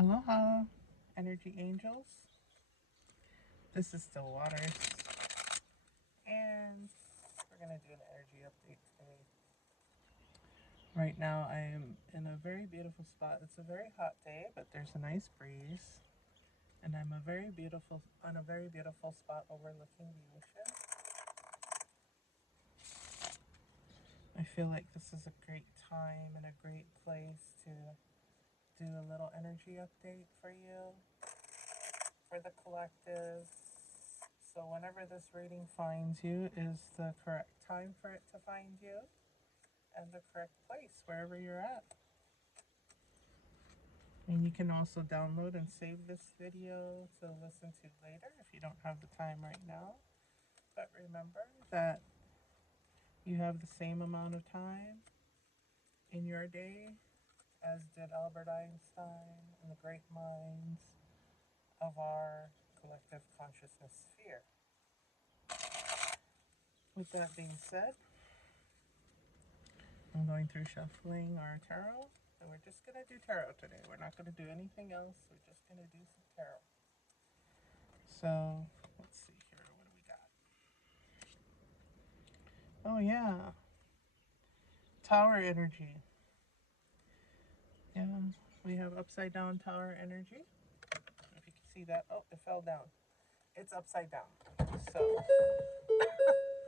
Aloha, energy angels. This is Still Waters, and we're going to do an energy update today. Right now, I am in a very beautiful spot. It's a very hot day, but there's a nice breeze, and I'm on a very beautiful spot overlooking the ocean. I feel like this is a great time and a great place to do a little energy update for you, for the collective. So whenever this reading finds you is the correct time for it to find you and the correct place wherever you're at. And you can also download and save this video to listen to later if you don't have the time right now. But remember that you have the same amount of time in your day as did Albert Einstein and the great minds of our collective consciousness sphere. With that being said, I'm going through shuffling our tarot, and we're just going to do tarot today. We're not going to do anything else. We're just going to do some tarot. So, let's see here. What do we got? Oh, yeah. Tower energy. Yeah, we have upside down tower energy. If you can see that. Oh, it fell down. It's upside down. So,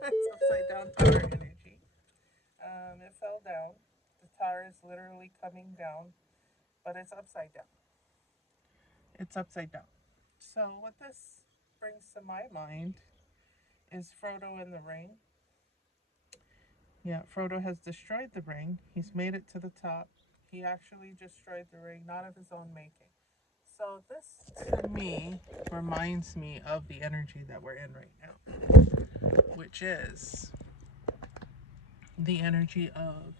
it's upside down tower energy. It fell down. The tower is literally coming down, but it's upside down. It's upside down. So, what this brings to my mind is Frodo in the ring. Yeah, Frodo has destroyed the ring. He's made it to the top. He actually destroyed the ring, not of his own making. So, this to me reminds me of the energy that we're in right now, which is the energy of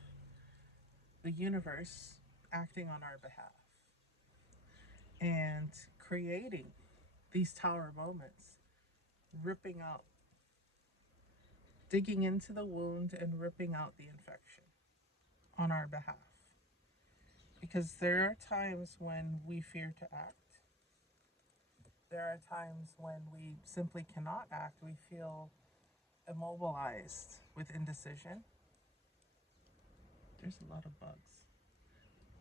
the universe acting on our behalf and creating these tower moments, ripping out, digging into the wound and ripping out the infection on our behalf. Because there are times when we fear to act. There are times when we simply cannot act. We feel immobilized with indecision. There's a lot of bugs.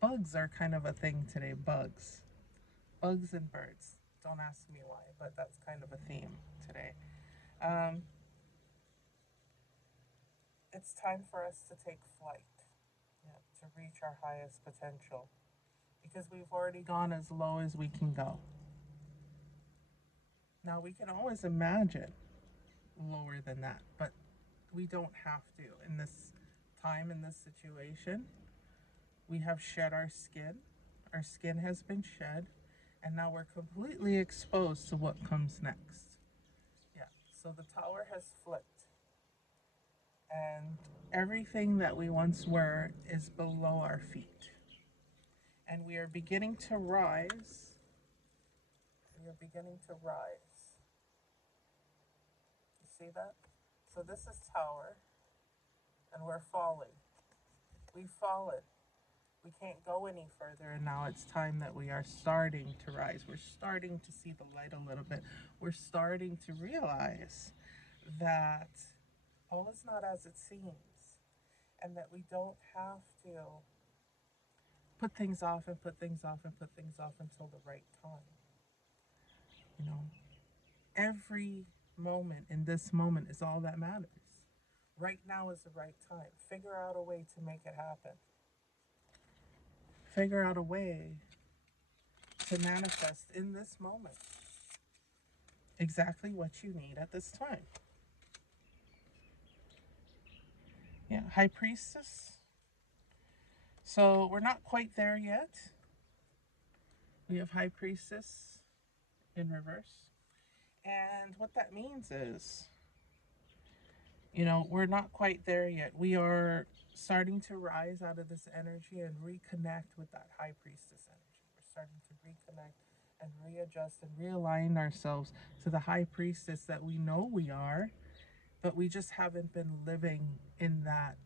Bugs are kind of a thing today. Bugs. Bugs and birds. Don't ask me why, but that's kind of a theme today. Um, it's time for us to take flight, to reach our highest potential, because we've already gone as low as we can go. Now, we can always imagine lower than that, but we don't have to. In this time, in this situation, we have shed our skin. Our skin has been shed, and now we're completely exposed to what comes next. Yeah, so the tower has flipped, and everything that we once were is below our feet. And we are beginning to rise. We are beginning to rise. You see that? So this is tower, and we're falling. We've fallen. We can't go any further, and now it's time that we are starting to rise. We're starting to see the light a little bit. We're starting to realize that all is not as it seems, and that we don't have to put things off and put things off and put things off until the right time. You know, every moment in this moment is all that matters. Right now is the right time. Figure out a way to make it happen. Figure out a way to manifest in this moment exactly what you need at this time. Yeah, High Priestess. So we're not quite there yet. We have High Priestess in reverse. And what that means is, we're not quite there yet. We are starting to rise out of this energy and reconnect with that High Priestess energy. We're starting to reconnect and readjust and realign ourselves to the High Priestess that we know we are, but we just haven't been living in that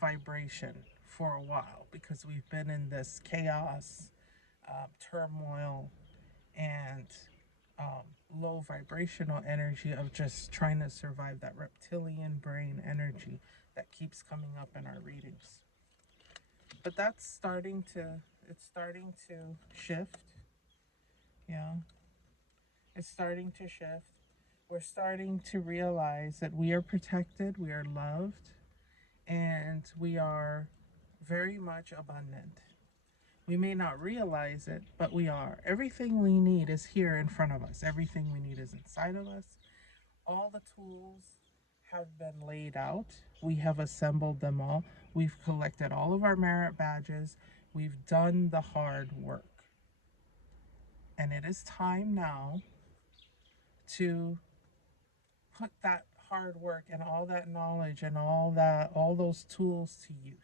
vibration for a while because we've been in this chaos, turmoil, and low vibrational energy of just trying to survive, that reptilian brain energy that keeps coming up in our readings. But that's it's starting to shift. Yeah, it's starting to shift. We're starting to realize that we are protected, we are loved, and we are very much abundant. We may not realize it, but we are. Everything we need is here in front of us. Everything we need is inside of us. All the tools have been laid out. We have assembled them all. We've collected all of our merit badges. We've done the hard work. And it is time now to put that hard work and all that knowledge and all those tools to use.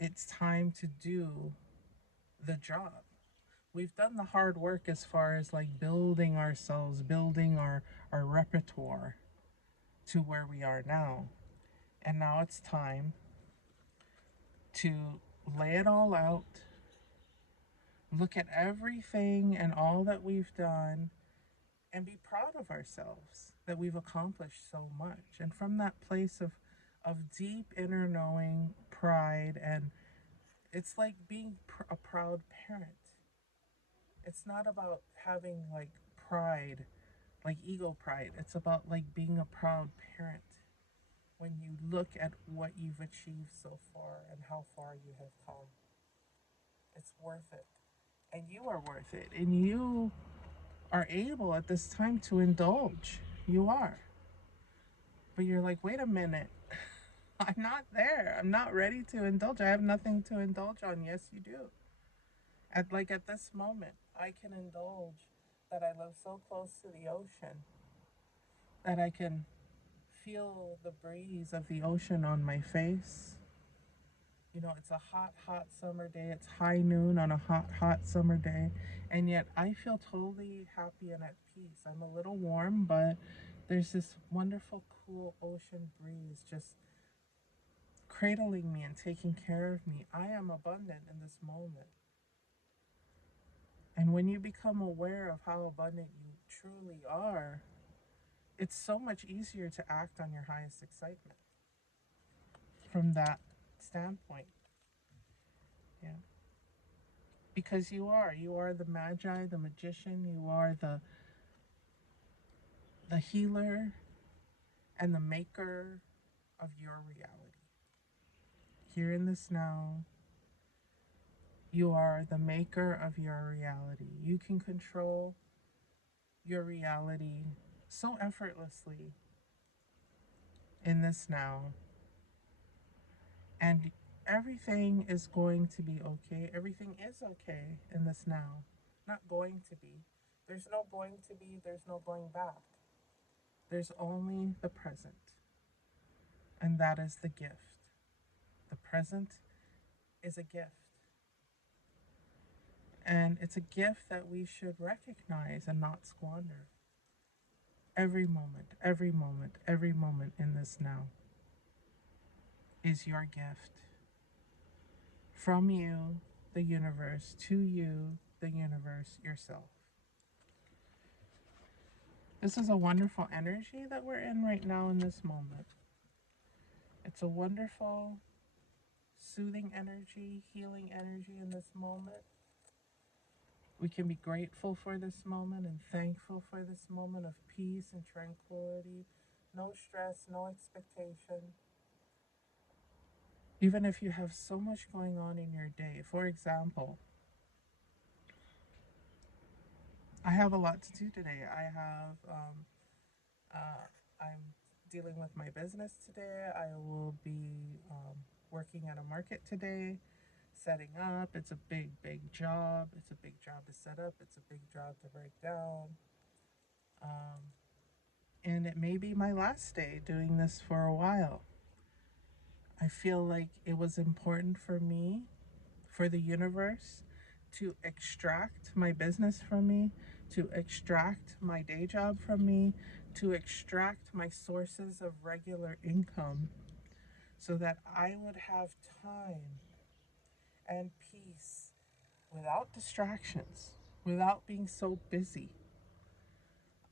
It's time to do the job. We've done the hard work as far as like building ourselves, building our repertoire to where we are now. And now it's time to lay it all out, look at everything and all that we've done, and be proud of ourselves that we've accomplished so much. And from that place of deep inner knowing, pride, and it's like being a proud parent. It's not about having like pride, like ego pride. It's about like being a proud parent when you look at what you've achieved so far and how far you have come. It's worth it. And you are worth it. And you are able at this time to indulge. You are. But you're like, wait a minute. I'm not there. I'm not ready to indulge. I have nothing to indulge on. Yes, you do. At this moment, I can indulge that I live so close to the ocean that I can feel the breeze of the ocean on my face. You know, it's a hot, hot summer day. It's high noon on a hot, hot summer day. And yet I feel totally happy and at peace. I'm a little warm, but there's this wonderful, cool ocean breeze just cradling me and taking care of me. I am abundant in this moment. And when you become aware of how abundant you truly are, it's so much easier to act on your highest excitement from that standpoint. Yeah. Because you are the magi, the magician, you are the healer and the maker of your reality. Here in this now, you are the maker of your reality. You can control your reality so effortlessly in this now. And everything is going to be okay. Everything is okay in this now. Not going to be. There's no going to be, there's no going back. There's only the present. And that is the gift. The present is a gift. And it's a gift that we should recognize and not squander. Every moment, every moment, every moment in this now is your gift. From you, the universe, to you, the universe, yourself. This is a wonderful energy that we're in right now in this moment. It's a wonderful, soothing energy, healing energy in this moment. We can be grateful for this moment and thankful for this moment of peace and tranquility. No stress, no expectation. Even if you have so much going on in your day. For example, I have a lot to do today. I'm dealing with my business today. I will be working at a market today, setting up. It's a big, big job. It's a big job to set up. It's a big job to break down. And it may be my last day doing this for a while. I feel like it was important for me, for the universe, to extract my business from me, to extract my day job from me, to extract my sources of regular income so that I would have time and peace without distractions, without being so busy.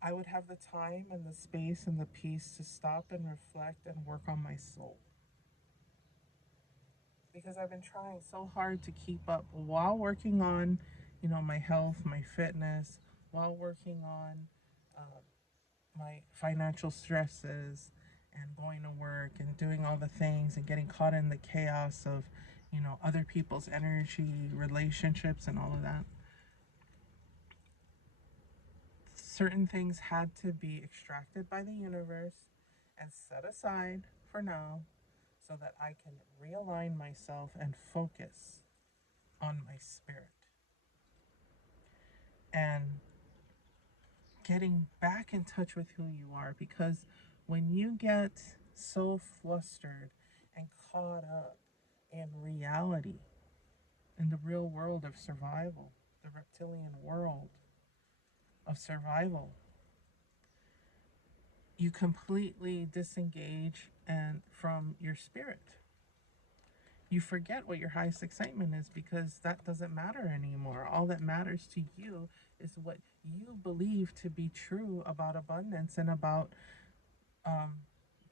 I would have the time and the space and the peace to stop and reflect and work on my soul. Because I've been trying so hard to keep up while working on, my health, my fitness, while working on uh, my financial stresses and going to work and doing all the things and getting caught in the chaos of, other people's energy, relationships, and all of that. Certain things had to be extracted by the universe and set aside for now so that I can realign myself and focus on my spirit. And getting back in touch with who you are, because when you get so flustered and caught up in reality, in the real world of survival, the reptilian world of survival, you completely disengage and from your spirit. You forget what your highest excitement is because that doesn't matter anymore. All that matters to you is what you believe to be true about abundance and about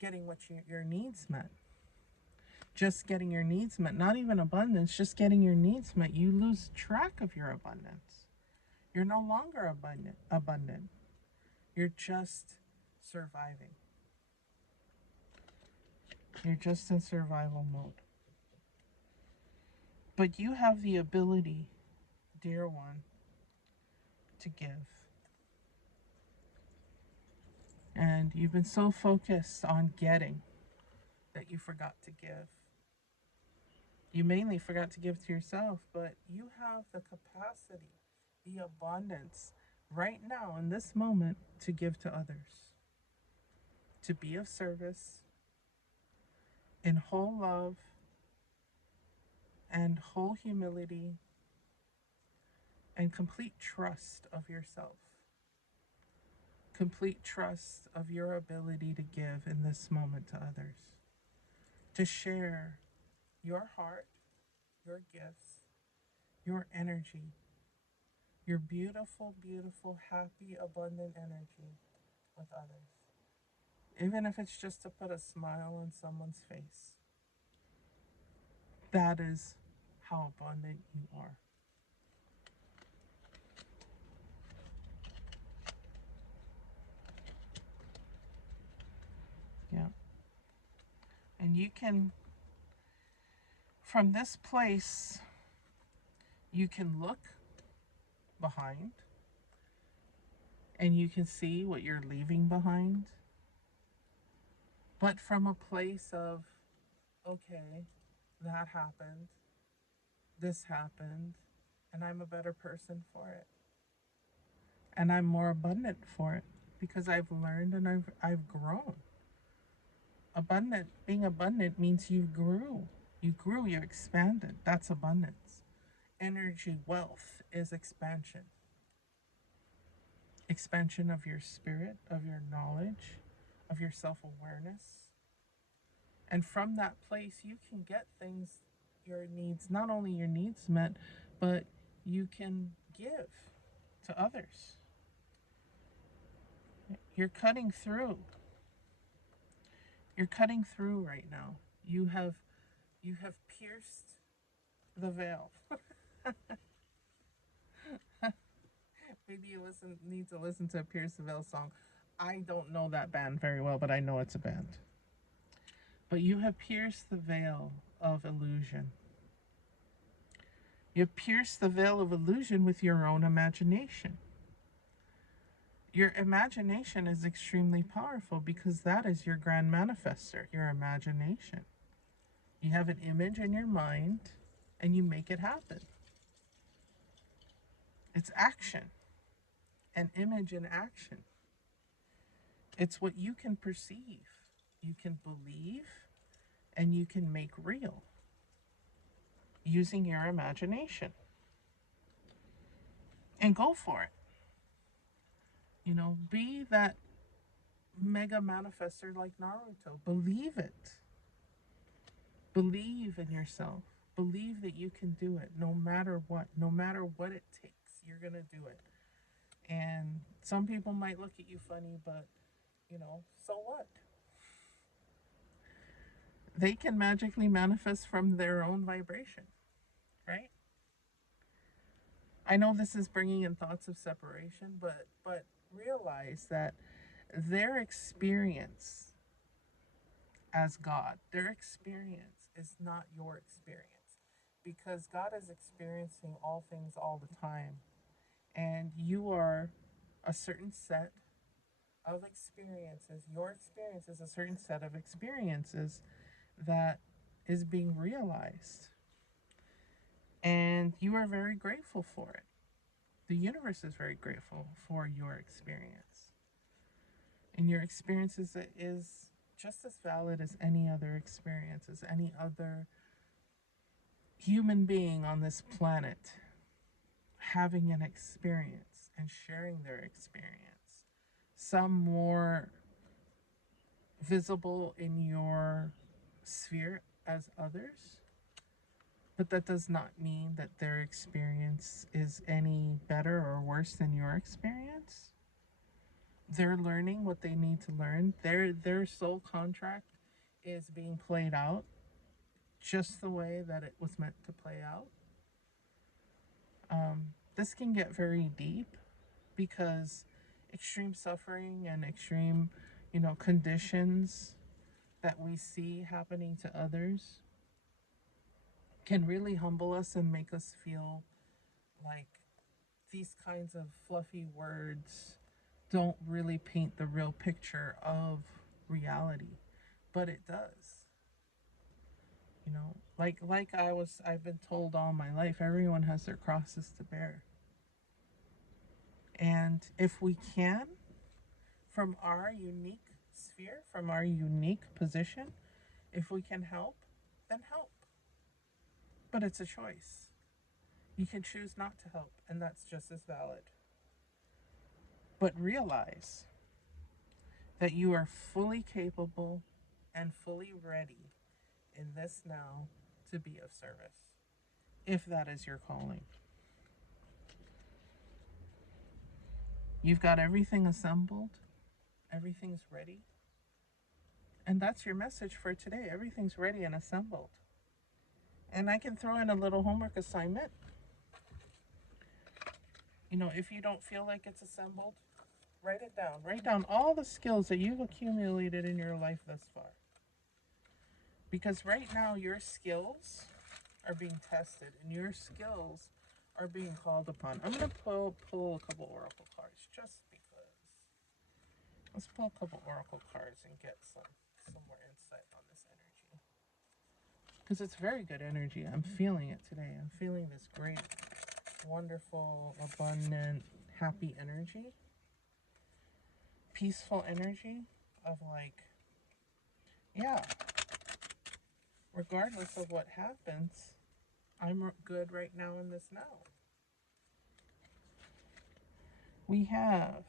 getting your needs met. Just getting your needs met, not even abundance, just getting your needs met. You lose track of your abundance. You're no longer abundant. You're just surviving. You're just in survival mode. But you have the ability, dear one, to give. And you've been so focused on getting that you forgot to give. You mainly forgot to give to yourself, but you have the capacity, the abundance right now in this moment to give to others, to be of service in whole love and whole humility and complete trust of yourself, complete trust of your ability to give in this moment to others, to share your heart, your gifts, your energy, your beautiful, beautiful, happy, abundant energy with others. Even if it's just to put a smile on someone's face. That is how abundant you are. Yeah. And you can, from this place, you can look behind and you can see what you're leaving behind. But from a place of, okay, that happened, this happened, and I'm a better person for it. And I'm more abundant for it because I've learned and I've grown. Being abundant means You grew, you expanded. That's abundance. Energy, wealth is expansion. Expansion of your spirit, of your knowledge, of your self awareness. And from that place, you can get things, your needs, not only your needs met, but you can give to others. You're cutting through. You're cutting through right now. You have pierced the veil. Maybe you need to listen to a Pierce the Veil song. I don't know that band very well, but I know it's a band. But you have pierced the veil of illusion. You have pierced the veil of illusion with your own imagination. Your imagination is extremely powerful because that is your grand manifester, your imagination. You have an image in your mind and you make it happen. It's action, an image in action. It's what you can perceive, you can believe, and you can make real using your imagination. And go for it. Be that mega manifester like Naruto. Believe it. Believe in yourself. Believe that you can do it no matter what. No matter what it takes, you're going to do it. And some people might look at you funny, but, so what? They can magically manifest from their own vibration, right? I know this is bringing in thoughts of separation, but realize that their experience as God, their experience is not your experience, because God is experiencing all things all the time, and you are a certain set of experiences. Your experience is a certain set of experiences that is being realized, and you are very grateful for it. The universe is very grateful for your experience, and your experience is just as valid as any other experience, as any other human being on this planet having an experience and sharing their experience. Some more visible in your sphere as others, but that does not mean that their experience is any better or worse than your experience. They're learning what they need to learn. Their soul contract is being played out just the way that it was meant to play out. This can get very deep because extreme suffering and extreme, conditions that we see happening to others can really humble us and make us feel like these kinds of fluffy words don't really paint the real picture of reality, but it does. Like I've been told all my life, everyone has their crosses to bear. And if we can, from our unique sphere, from our unique position, if we can help, then help. But it's a choice. You can choose not to help, and that's just as valid. But realize that you are fully capable and fully ready in this now to be of service, if that is your calling. You've got everything assembled, everything's ready. And that's your message for today. Everything's ready and assembled. And I can throw in a little homework assignment. If you don't feel like it's assembled, write it down. Write down all the skills that you've accumulated in your life thus far. Because right now, your skills are being tested and your skills are being called upon. I'm going to pull a couple oracle cards just because. Let's pull a couple oracle cards and get some more insight on this energy. Because it's very good energy. I'm feeling it today. I'm feeling this great, wonderful, abundant, happy energy. Peaceful energy of regardless of what happens, I'm good right now in this now. We have,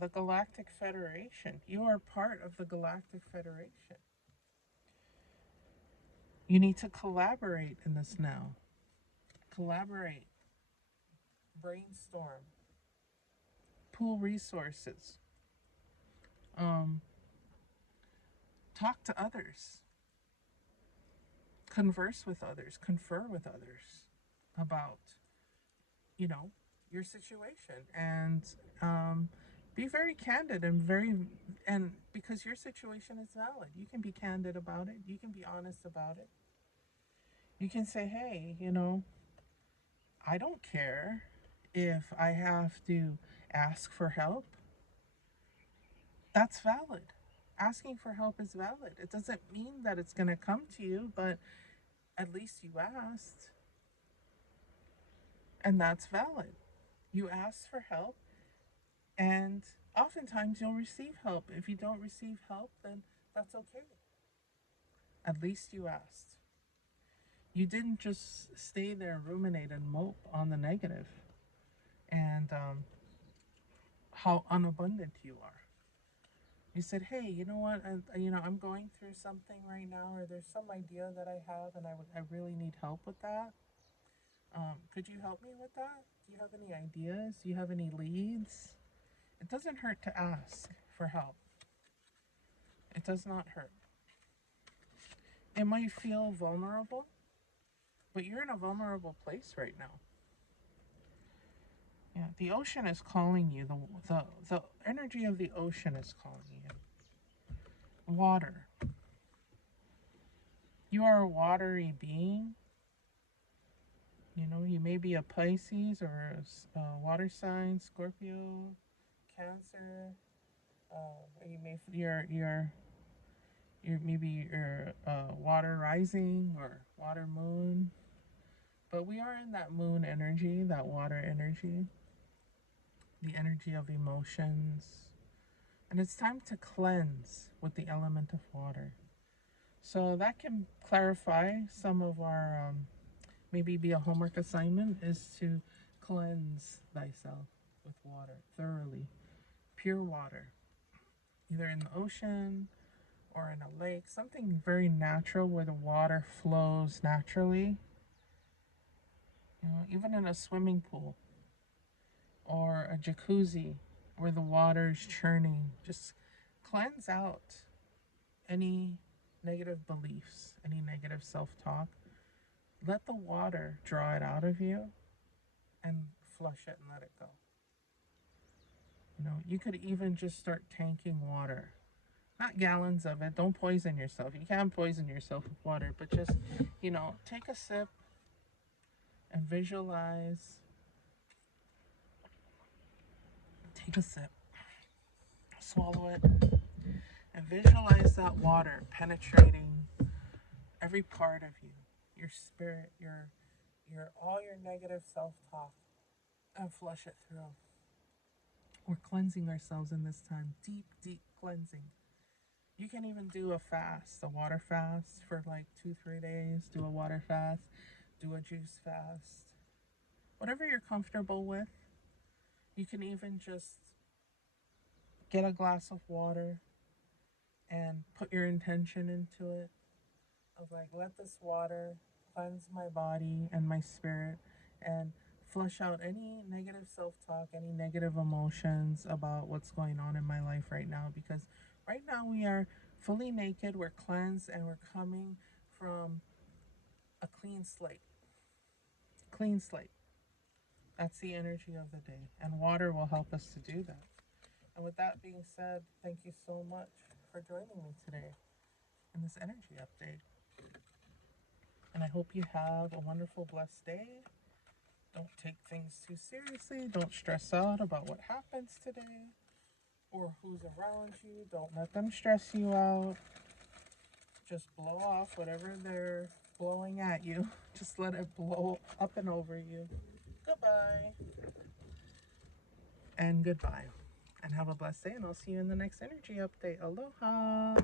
the Galactic Federation. You are part of the Galactic Federation. You need to collaborate in this now. Collaborate. Brainstorm. Pool resources. Talk to others. Converse with others. Confer with others about, your situation. And be very candid and because your situation is valid, you can be candid about it. You can be honest about it. You can say, hey, I don't care if I have to ask for help. That's valid. Asking for help is valid. It doesn't mean that it's going to come to you, but at least you asked. And that's valid. You asked for help, and oftentimes you'll receive help. If you don't receive help, then that's okay. At least you asked. You didn't just stay there, ruminate, and mope on the negative and how unabundant you are. You said, hey, you know what? I'm going through something right now, or there's some idea that I have, and I really need help with that. Could you help me with that? Do you have any ideas? Do you have any leads? It doesn't hurt to ask for help. It does not hurt. It might feel vulnerable, but you're in a vulnerable place right now. Yeah, the ocean is calling you. The energy of the ocean is calling you. Water. You are a watery being. You know, you may be a Pisces or a water sign, Scorpio, Cancer. You may you're maybe you're water rising or water moon. But we are in that moon energy, that water energy, the energy of emotions. And it's time to cleanse with the element of water. So that can clarify some of our, maybe be a homework assignment, is to cleanse thyself with water thoroughly. Pure water, either in the ocean or in a lake, something very natural where the water flows naturally. You know, even in a swimming pool or a jacuzzi where the water's churning, just cleanse out any negative beliefs, any negative self-talk. Let the water draw it out of you and flush it and let it go. You know, you could even just start tanking water. Not gallons of it. Don't poison yourself. You can't poison yourself with water, but just, take a sip and visualize. Take a sip, swallow it, and visualize that water penetrating every part of you, your spirit, your all your negative self-talk, and flush it through. We're cleansing ourselves in this time. Deep, deep cleansing. You can even do a fast, a water fast for like 2-3 days. Do a water fast, do a juice fast. Whatever you're comfortable with. You can even just get a glass of water and put your intention into it of like, let this water cleanse my body and my spirit and flush out any negative self-talk, any negative emotions about what's going on in my life right now. Because right now we are fully naked, we're cleansed, and we're coming from a clean slate. Clean slate. That's the energy of the day. And water will help us to do that. And with that being said, thank you so much for joining me today in this energy update. And I hope you have a wonderful, blessed day. Don't take things too seriously. Don't stress out about what happens today or who's around you. Don't let them stress you out. Just blow off whatever they're blowing at you. Just let it blow up and over you. Goodbye. And goodbye. And have a blessed day. And I'll see you in the next energy update. Aloha.